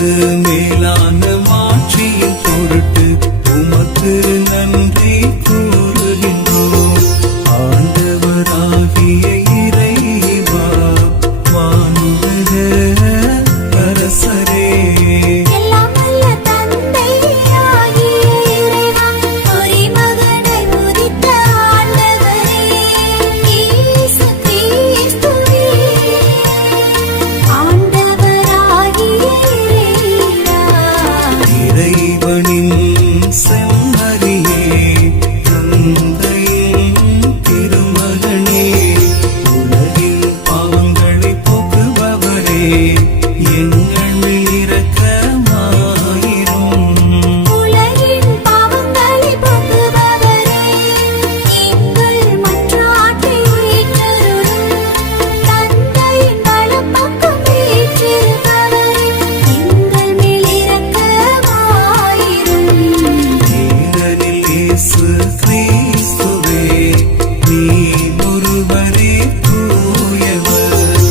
உமது மேலான மாட்சியின் பொருட்டு உமக்கு நன்றி கூறுகின்றோம். ஆண்டவராகிய இறைவா, வானுலக அரசரே, செம்மறியே, தந்தையின் திருமகனே, உலகின் பாவங்களை போக்குபவரே, எங்கள் மேல் இரக்கமாயிரும். உலகின் பாவங்களை போக்குபவரே, எங்கள் மன்றாட்டை ஏற்றருளும். தந்தையின் வலப்பக்கம் வீற்றிருப்பவரே, எங்கள் மேல் இரக்கமாயிரும். ஏனெனில் இயேசு